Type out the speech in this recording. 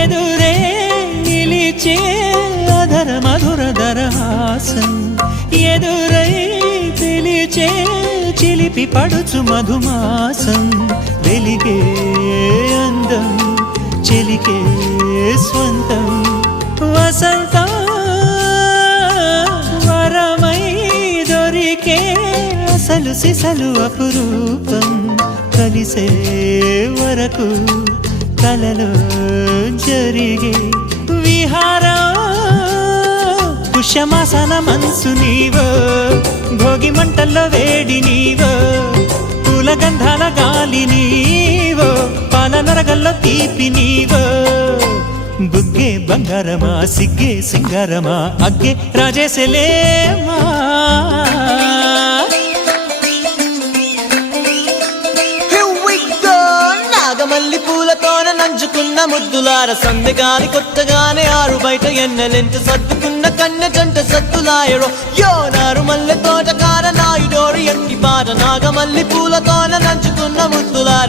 ఎదురే నిలిచే అధర మధుర దరహాసం ఎదురై పిలిచే చిలిపి పడుచు మధుమాసం వెలిగే అందం చెలికే స్వంతం వసంతం వరమై దొరికే అసలు సిసలు అపురూపం కలిసే వరకు కలలో జరిగే విహారం పుష్యమాసన మనసు నీవో భోగి మంటల్లో వేడి నీవో పూల గంధాల గాలి నీవో పాల నరగల్లో తీపి నీవో బుగ్గే బంగారమా సిగ్గే సింగారమా అగ్గే రాజేసలేమా మల్లి పూలతోన నంచుకున్న ముద్దులార సందెగాని కొత్తగానే ఆరు బయట ఎన్నెలెంట సర్దుకున్న కన్నె జంట సత్తులాయరో యో నారు మల్లె తోట కార నాయుడోరు ఎట్టి పాట నాగమల్లి పూలతోన నంచుకున్న ముద్దులార